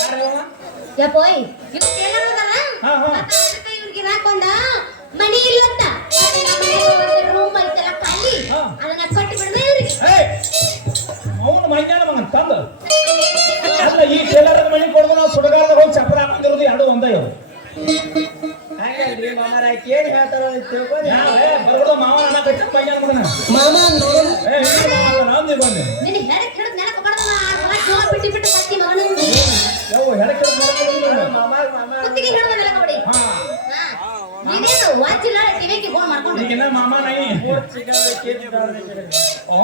ಯಾರವ ಯಪ್ಪೋಯ್ ಇವ್ರು ಎಲ್ಲರದಲ್ಲ ಹಾ, ಹಾ. ಮತ್ತೆ ಅದಕ್ಕೆ ಇವ್ರಿಗೆ ಹಾಕೊಂಡ ಮನಿ ಇಲ್ಲಂತ ರೂಮ್ ಐತಲ್ಲ ಖಾಲಿ ಹಾ. ಅದನ್ನ ಕಟ್ಟಿ ಬಿಡ್ರಿ ಇವ್ರಿಗೆ ಅವನು ಮಂಗ್ಯಾನ ಮಗನ್ ತಂದ ಅಲ್ಲ ಈ ಟೇಲರ್ ಮನೆ ಕೊಡ್ದು ನಾವು ಸುಡಗಾರದ ಹೋಗಿ ಚಪ್ರ ಹಾಕೊಂಡಿರೋದು ಎರಡು ಒಂದೇ ಇವು ಹಂಗಲ್ರಿ ಮಾಮರ ಕೇಳಿ ಹೇಳ್ತಾರ ತಿಳ್ಕೊಂಡು ಬರ್ಬಿಡ ಮಾವ ಅಣ್ಣ ಕಟ್ಟ ಮಂಗ್ಯಾನ ಮಗನ ಮಾಮ ನೋಡು ಇಲ್ಲ ಮಾವ ನಂದಿ ಬಂದೆ ನಿನ್ನ ಹೆಡಕ್ ಹಿಡಿದು ನೆಲಕ್ಕೆ ಬಡದ ಜೋರ್ ಬಿಟ್ಟು ಬಿಟ್ಟು ಕತ್ತಿ ಮಗನ ಯಾವ ಹೆಡಕ್ಕೆ ಮಾಮ ಕುತ್ತಿಗೆ ಹಿಡಿದ ನೆಲಕ್ಕೆ ಹೊಡಿ ಹಾ ನೀನೇನು ವಾಚಿಲ್ಲ ಟಿವಿಗೆ ಫೋನ್ ಮಾಡ್ಕೊಂಡು ಈಗಿನ ಮಾಮ ನೈ ಮೂರ್ತಿ ಚಿಕ್ಕದ ಕೇರ್ತಿ ದಾರದ ಓ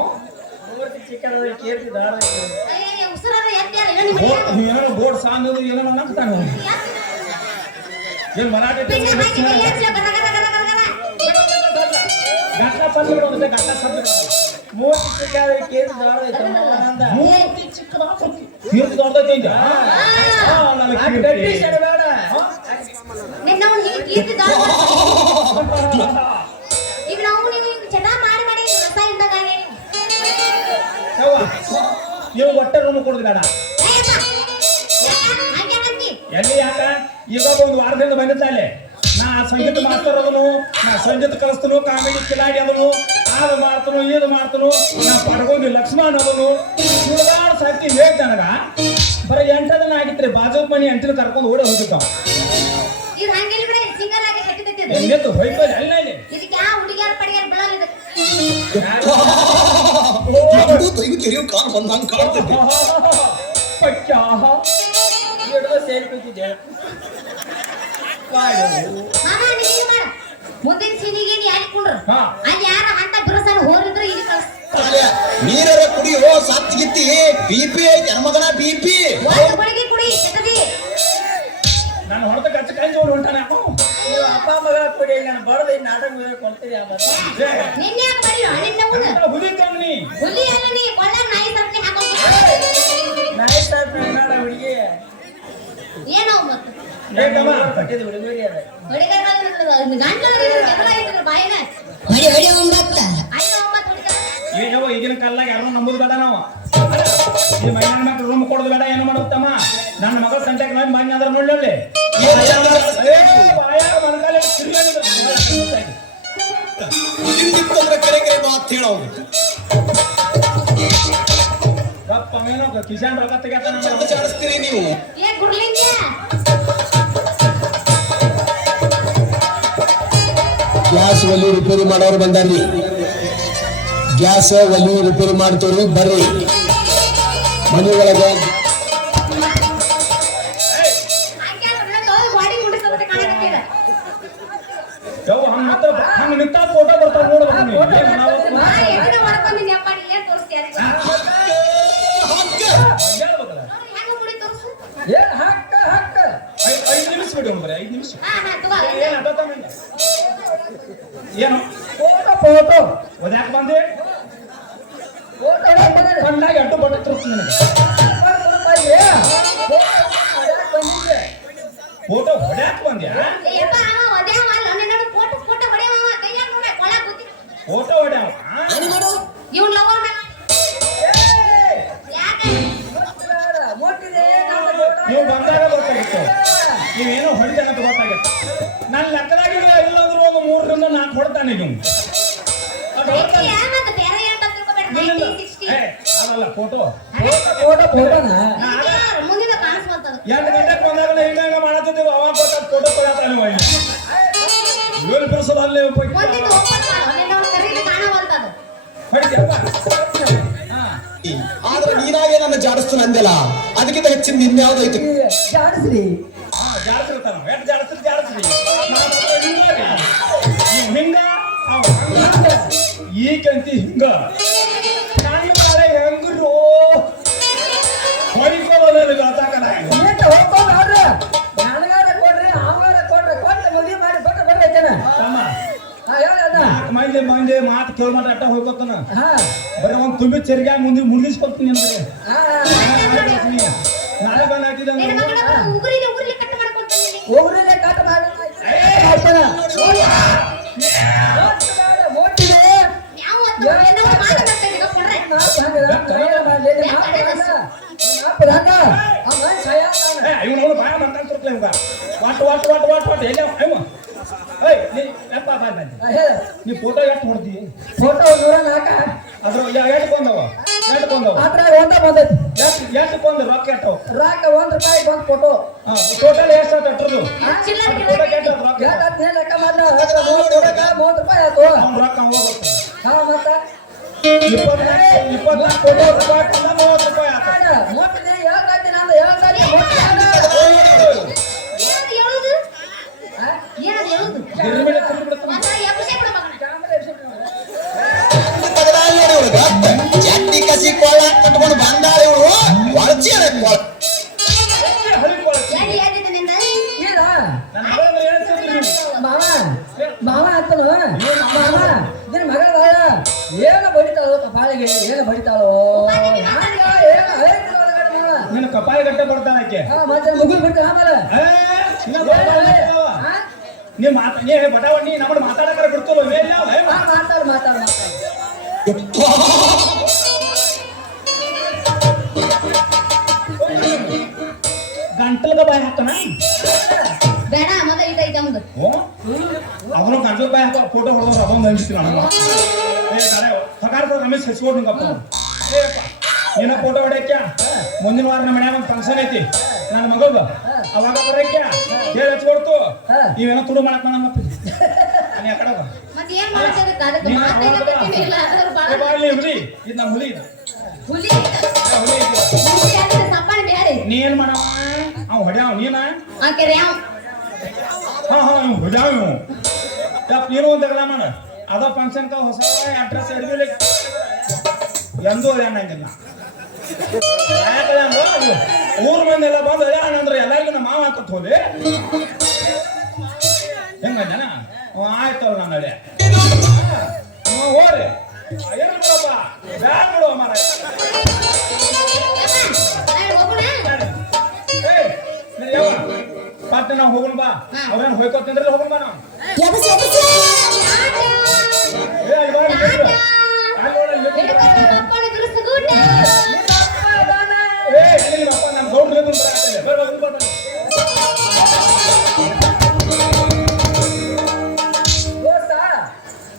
ಮೂರ್ತಿ ಚಿಕ್ಕದ ಕೇರ್ತಿ ದಾರದ ಅಯ್ಯ ಉಸಿರಾರ ಎತ್ತಾರ ಹೇಳಿ ಏನೋ ಬೋರ್ಡ್ ಸಾಂಗ್ ಏನೋ ಅನ್ನಕ್ತಾನ ಏನ್ ಮರಾಠಿ ಪಿಂಡ ಹಾಕಿ ಕೈಯಾಡ್ಸ್ಲ ಗರ ಗರ ಗರ ಗರ ಗರ ಗಟ್ಟ ಸದ್ದು ಬಿಡೋದು ಗಟ್ಟ ಸದ್ದು ಮೂರ್ತಿ ಚಿಕ್ಕದ ಕೇರ್ತಿ ದಾರದ ಮೂರ್ತಿ ಚಿಕ್ಕದ ಕೀರ್ತಿ ದೊಡ್ಡದೈತೆ ಈಗ ಗಟ್ಟಿ ಬೇಡ ನಿನ್ನ ನಾವು ಕೀರ್ತಿ ದಾಳ ಈಗ ನಾವು ನೀವು ಚೆನ್ನಾಗಿ ಮಾಡಿ ಮಾಡಿ ರಸ ಇದ್ದಾಗ ನೀವು ಒಟ್ಟೆ ರೂಮ್ ಕೊಡುದು ಬೇಡ ಎಲ್ಲಿ ಯಾಕ ಈಗ ಒಂದು ವಾರದಿಂದ ಬಂದಿದ್ದಾಲೆ ನಾ ಸಂಗೀತ ಮಾಸ್ತರ್ ಅದನು ನಾ ಸಂಗೀತ ಕಲಿಸ್ತನು ಕಾಮಿಡಿ ಕಿಲಾಡಿ ಅದನು ಅದು ಮಾಡ್ತನು ಇದು ಮಾಡ್ತನು ನಾ ಪಡಗೋಗಿ ಲಕ್ಷ್ಮಣ್ ಅದನು ಸುಳ್ಗಾಡ್ ಸಾಕಿ ಹೇಗ್ ನನಗ ಬರೀ 8 ದಿನ ಆಗಿತ್ರಿ ಬಾಜು ಮನಿ 8 ಕರ್ಕೊಂಡು ಓಡಿ ಹೋಗಿದ್ದಾವ ಇದು ಹಂಗಿಲ್ಲ ಬಿಡ ಸಿಂಗಲ್ ಆಗಿ ಕಟ್ಟಿದ್ದೆ ಎಲ್ಲಿದ್ದು ಹೋಯ್ತದೆ ಅಲ್ಲ ಇಲ್ಲಿ ಇದಕ್ಕೆ ಯಾವ ಹುಡುಗಿಯಾರ ಪಡಿಯಾರ ಬಿಡಲ್ಲ ನಮಗೂ ದೈವ ತೆರೆಯೋ ಕಾಲ್ ಬಂದಂಗ್ ಕಾಣ್ತೈತಿ ಪಚ್ಚ ಹಿಡಿದು ಸೇರಿ ಕೂತಿದ್ದೆ ಮಾಮ ನೀನು ಮಾಡ ಮುಂದಿನ ಸೀನಿಗೆ ನೀ ಹಾಕಿಕೊಂಡ್ರು ಹಾ. ಅಲ್ಲಿ ಯಾರ ಅಂತ ಬಿರುಸಾನ ಹೋರಿದ್ರೆ ಇಲ್ಲಿ ಕಳ್ಸ ನೀರರ ಕುಡಿಯೋ ಸತ್ತಿಗಿತ್ತಿ ಬಿಪಿ ಐತಿ ಮಗನ ಬಿಪಿ ಒಂದು ಬಳಿಗೆ ಕುಡಿ ಕೆಟ್ಟದಿ ನಾನು ಹೊಡೆದ ಕಚ್ಚ ಕಂಜಿ ಹೊಂಟಾನೆ ಅಪ್ಪ ನೀವು ಅಪ್ಪ ಮಗ ಕೊಡಿ ನಾನು ಬಡದ ನಾಟಕ ಕೊಡ್ತೀರಿ ನಿನ್ನೆ ಯಾಕೆ ಬರಲಿಲ್ಲ ನಿನ್ನ ಅವನು ಹುಲಿ ಕಮ್ಮಿ ಹುಲಿ ಅಲ್ಲ ನೀ ಕೊಳ್ಳಾಗ ನಾಯಿ ಸರ್ತಿ ಹಾಕೊಂಡು ನಾಯಿ ಸಾಹೇಬ್ ನಾಡ ಹುಡುಗಿ ಏನೋ ಮತ್ತೆ ಪಟ್ಟಿದ್ದು ಹುಡುಗರಿ ಅದ ಹುಡುಗರು ಗಂಟಲು ಬಾಯಿನ ಹೊಡಿ ಹೊಡಿ ಒಂಬತ್ತ ಐದು ಒಂಬತ್ತು ಹುಡುಗರು ಏನವ ಈಗಿನ ಕಾಲದಾಗ ಯಾರು ನಂಬುದು ಬೇಡ ನಾವು ಈ ಮೈದಾನ ಮಕ್ಕಳು ರೂಮ್ ಕೊಡೋದು ಬೇಡ ಏನು ಮಾಡುತ್ತಮ್ಮ ನನ್ನ ಮಗಳ ಸಂಖ್ಯೆಗೆ ನಾನು ಬಾಯಿ ಆದ್ರೆ ನೋಡ್ಲಿ ಮನಕಾಲ ತಿಂದಿತ್ತಂದ್ರೆ ಕೆರೆಗೆ ಮಾತು ಹೇಳೋದು ಏನೋ ಕಿಶಾನ್ ರೊಕ್ಕ ತೆಗಿತಾನ ಚಾಡಿಸ್ತೀರಿ ನೀವು ಏ ಗುರ್ಲಿಂಗ ಗ್ಯಾಸ್ ಒಲಿ ರಿಪೇರಿ ಮಾಡೋರು ಬಂದಾರಿ ಗ್ಯಾಸ್ ಒಲಿ ರಿಪೇರಿ ಮಾಡ್ತವ್ರು ಬರ್ರಿ ಮನೆ ಒಳಗೆ ಬಾಡಿ ಮುಡಿಸೋದ ಕಾಣಕತ್ತೀರ ಯಾವ ಹಂಗ ಮಾತ್ರ ಹಂಗ ನಿಂತ ಫೋಟೋ ಬರ್ತಾವ ನೋಡ್ಬೇಕು ಎದುರು ಮಾಡ್ಕೊಂಡಿದ್ದೆ ಅಪ್ಪ ನೀ ಏನ್ ತೋರಿಸ್ತೀಯ ಹೆಂಗ ಮುಡಿ ತೋರಿಸು ಹಕ್ಕ 5 ನಿಮಿಷ ಬಿಡಿ ಬರೀ 5 ನಿಮಿಷ ಹಾ ತಗೋ ಏನು ಫೋಟೋ ಓದ್ಯಾಕ ಬಂದೆ ಕಣ್ಣಾಗ ಅಡ್ಡು ಬಡ ತೃಪ್ತಿ ನನಗೆ ಫೋಟೋ ಹೊಡ್ಯಾಕ ಬಂದ್ಯಾ ಯಪ್ಪ ಅವ ಒದೆ ಅಲ್ಲ ನಿನ್ನ ಫೋಟೋ ಫೋಟೋ ಹೊಡೆಯವ ಕೈಯಾಗ ನೋಡ ಕೊಳ ಕೂತಿ ಫೋಟೋ ಹೊಡ್ಯಾವ ಇವನ್ ಲವರ್ ಮೇಲೆ ಯಾಕೆ ನೀವು ಬಂದ ನೋಡಿದಾಗ ಗೊತ್ತಾಗಿತ್ತು ನೀವೇನೋ ಹೊಡಿತಾನೆ ಅಂತ ಗೊತ್ತಾಗಿತ್ತು. ನನ್ನ ಲೆಕ್ಕದಾಗಿಲ್ಲ ಇಲ್ಲಂದ್ರೂ ಒಂದು 3 ರಿಂದ 4 ಹೊಡ್ತಾನೆ ನೀವು. ಅದು ಹೊಡ್ತಾನೆ. ಮತ್ತೆ ಬೇರೆ ಹೇಳ್ತಾ ತಿಳ್ಕೊಬೇಡ. 1960 ಅದಲ್ಲ ಫೋಟೋ ಮುಂದಿನ ಕಾಣಿಸ್ಬಂತದ. 2 ಗಂಟೆಗೆ ಬಂದಾಗ ಹಿಂಗ ಮಾಡತ್ತಿದ್ದೇವೆ ಅವಾಗ ಗೊತ್ತಾಗ ಫೋಟೋ ತಗೋತಾನೆ ಒಳ್ಳೆ ಏನು ಬಿಡಿಸೋದು ಅಲ್ಲೇ ಮುಂದಿನ ಓಪನ್ ಮಾಡು. ನಿನ್ನ ಒಂದು ಕರೀಲಿ ಕಾಣವಲ್ತದ. ಆದ್ರೆ ನೀನಾಗೆ ನನ್ನ ಜಾಡಿಸ್ತು ನಂದೆಲ್ಲ ಅದಕ್ಕಿಂತ ಹೆಚ್ಚಿನ ನಿನ್ಯಾವ್ದಾಯ್ತು ಜಾಡಿಸ್ರಿ ಜಾಡಿಸಿರ್ತಾನ ಎಷ್ಟು ಜಾಡಿಸ್ರಿ ಹಿಂಗ ಈಗಂತಿ ಹಿಂಗ ನನ್ನ ಮಾರೆ ಹೆಂಗ್ರು ಹೊಯ್ಕೊಳ್ಳೋದು ಗೊತ್ತಾಗಲ್ಲ. ಹೋಗ್ಕೊಂಡ್ರಿ ನನಗಾರ ಕೊಡ್ರಿ ಅವಂಗಾರ ಕೊಡ್ರಿ ಕೊಟ್ಟು ಮದುವೆ ಮಾಡಿ ಕೊಟ್ಟು ಬರ್ಬೇಕೇನ ತಮ್ಮ ಹೇಳ ಮಂದಿ ಮಾತು ಕೇಳ್ಮಾಟ ಅಟ್ಟ ಹೋಗ್ಕೊತಾನ ಹಾ ಬರೀ ಒಂದು ತುಂಬಿ ಚೆರಿಗೆ ಮುಂದೆ ಮುಳುಗಿಸ್ಕೊಡ್ತೀನಿ ಅಂದ್ರೆ ಹಾ ನಾಳೆ ಬಂದು ಹಾಕಿದ ನಿನ್ನ ಮಗನ ಉಗುರಿಲಿ ಕಟ್ ಮಾಡ್ಕೊಳ್ತಾನೆ. ಹೋಗ್ರಲ್ಲೇ ಕಾಟ ಮಾಡಿ ಮೋಟಿದೆ ಯಾವತ್ತು ಏನೋ ಮಾತಾಡ್ತಾ ಇದ್ದೀಗ ಕೊಡ್ರೆ. ಇವನು ಬಾಯ ಮಾತಾಡ್ತಿರ್ಲ ಇವಾಗ ವಾಟ್ ಎಲ್ಲ ಅಯ್ಯೋ ಏಯ್ ನೀ ಫೋಟೋ ಎಷ್ಟು ನೋಡ್ತೀವಿ ಫೋಟೋ 104 ಅದ್ರ ಎಷ್ಟು ಬಂದವ ಅದ್ರಾಗ ಒಂದ ಬಂದೈತಿ ಎಷ್ಟು ಬಂದು ರೊಕ್ಕ ಎಷ್ಟು ರಾಕ ₹1 ಬಂದ್ ಫೋಟೋ ಟೋಟಲ್ ಎಷ್ಟು ಅಟ್ರದು ಚಿಲ್ಲರ್ ಫೋಟೋ ಕೆಟ್ಟ ರೊಕ್ಕ ಲೆಕ್ಕ ಮಾತ್ರ ₹30 ಆಯ್ತು ಅವ್ನ ರೊಕ್ಕ ಹೋಗುತ್ತೆ ಹಾ ಮತ್ತ 24 ಫೋಟೋ ರೂಪಾಯಿ ₹30 ಆತ ಮೊಟ್ಟೆ ಯಾಕಾತಿ ನಂದ ಯಾಕಾತಿ ಏನದು ಹೇಳುದು? ಗಿರ್ಮಿಡಿ ತಿರ್ಬಿಡ್ತಾನೆ ಒಂಥರ ಎಬ್ಬಿಸೇ ಬಿಡು ಮಗನ. ಚಟ್ನಿ ಕಸಿ ಕೊಳ್ಳ ಕಟ್ಕೊಂಡು ಬಂದಾಳ ಇವಳು ಒಳಚಿ ಎಲ್ಲಿದೆ ನಿಂದ? ಏನ ನನ್ನ ಮಗಳ ಹೇಳ್ತಿದ್ರಿ ನೀವು ಮಾವ ಅಂತನು ಮಾವ ನಿನ್ ಮಗಳ ಏನು ಬಡಿತಾಳೋ ಕಪಾಳಿಗೆ ಏನು ಬಡಿತಾಳೋ ನಿನ್ನ ಕಪಾಯಿ ಗಟ್ಟೆ ಬರ್ತಾನೆ ಆಕೆ ಮತ್ತೆ ಮುಗಿಲ್ ಬಿಟ್ಟು ಆಮೇಲೆ ನೀ ಬಟಾವಣ್ಣಿ ನಮ್ಮ ಮಾತಾಡಕ್ರೆ ಬಿಡ್ತಲ್ಲ ಮಾತಾಡು ಗಂಟಲ್ಗ ಬಾಯಿ ಹಾಕ್ತಾನ ಬೇಡ ಮೊದಲ ಇದೈತೆ ಅಮ್ದು. ಅವನು ಗಂಟಲ್ ಬಾಯಿ ಹಾಕೋ ಫೋಟೋ ಹೊಡೆದ್ರು ಅದೊಂದು ಅನ್ಸ್ತೀನಿ ನನಗೆ ಪಗಾರ ರಮೇಶ್ ಹೆಚ್ಕೊಂಡು ನಿಂಗಪ್ಪ ನೀನ ಫೋಟೋ ಹೊಡ್ಯಾಕ್ಯ ಮುಂದಿನ ವಾರ ನಮ್ಮ ಮನ್ಯಾಗ ಒಂದು ಫಂಕ್ಷನ್ ಐತಿ ನನ್ನ ಮಗಗ ಅವಾಗ ಬರಕ್ಯ ಹೇಳಿ ಹಚ್ಕೊಡ್ತು ನೀವೇನೋ ತುಡು ಮಾಡಕ್ ನನ್ನ ಮತ್ತೆ ನೀ ಆ ಕಡೆ ಬಾ. ಮತ್ತೆ ಏನ್ ಮಾಡ್ತೇವೆ ಅದಕ್ಕೆ ಮಾತಾಡಕತ್ತೀನಿ ಇಲ್ಲ ಅದ್ರ ಬಾಳ ಹುಲಿ ಇದು ನಮ್ಮ ಹುಲಿ ಇದು ಹುಲಿ ಹುಲಿ ಇದು ಹುಲಿ ಅಂದ್ರೆ ಸಪ್ಪನೆ ಬೇರೆ. ನೀ ಏನ್ ಮಾಡವ ಅವ್ ಹೊಡ್ಯಾವ ನೀನ ಆಕೆ ರ್ಯಾವ್ ಹಾ ಇವ್ ಹೊಡ್ಯಾವ ಇವ್ ಯಪ್ಪ ನೀನು ಒಂದು ತಗಲ ಮಾಡ ಅದ ಫಂಕ್ಷನ್ ಕ ಹೊಸ ಅಡ್ರೆಸ್ ಹಿಡಿದಿಲ್ಲ ಎಂದೂ ಅನ್ನಂಗಿಲ್ಲ ಊರ್ ಮಂದಿ ಎಲ್ಲ ಬಂದು ಅಂದ್ರೆ ಎಲ್ಲರಿಗೂ ನಮ್ಮ ಮಾವ ಅಂತ ಹೋದೆ ಹೆಂಗ ಜನ ಆಯ್ತಲ್ಲ ನಾನು ನಡೆ ಹೋರಿ ಏನು ಬಿಡಪ್ಪ ಬ್ಯಾಡ ಬಿಡುವ ಮಾರ ಪಟ್ಟ ನಾವು ಹೋಗೋಣ ಬಾ ಅವ್ರೇನು ಹೋಯ್ಕೋತಂದ್ರೆ ಹೋಗೋಣ ಬಾ ನಾವು ನಮ್ಮ ಗೌಡ್ರು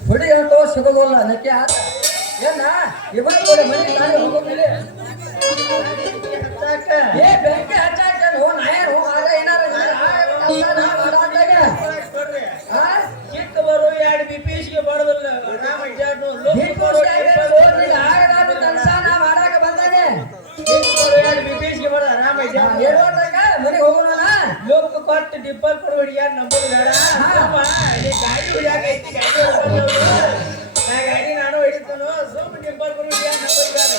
ಹುಡುಗಿ ಅಂತೋ ಸಿಗೋದಿಲ್ಲ ನಕ್ಕೆ ಆತ ಏನ ಇವತ್ತು ಮನೆ ನಾಳೆ ಹೋಗೋದಿಲ್ಲ ಏ ಬೆಂಕಿ ಹಚ್ಚಾಕ ನಾಯರು ಆಗ ಏನಾರ ಚಿಕ್ಕ ಬರು 2 ಬಿಪಿಎಸ್ಗೆ ಬರೋದಿಲ್ಲ ಮಾಡಾಕ ಬಂದಾನೆ ಬಿಪಿಎಸ್ಗೆ ಬರೋದು ಆರಾಮ ಮನೆಗೆ ಹೋಗೋಣ ಲೋಕ ಕೊಟ್ಟು ಡಿಪ್ಪಲ್ ಕೊಡು ಹೊಡಿಯಾರ ನಂಬೋದು ಬೇಡ ನೀ ಗಾಡಿ ಹೊಡಿಯಾಕೈತಿ ನಾ ಗಾಡಿ ನಾನು ಹೊಡಿತಾನು ಸುಮ್ ಡಿಪ್ಪಲ್ ಕೊಡು ಹೊಡಿಯಾರ ನಂಬೋದು ಬೇಡ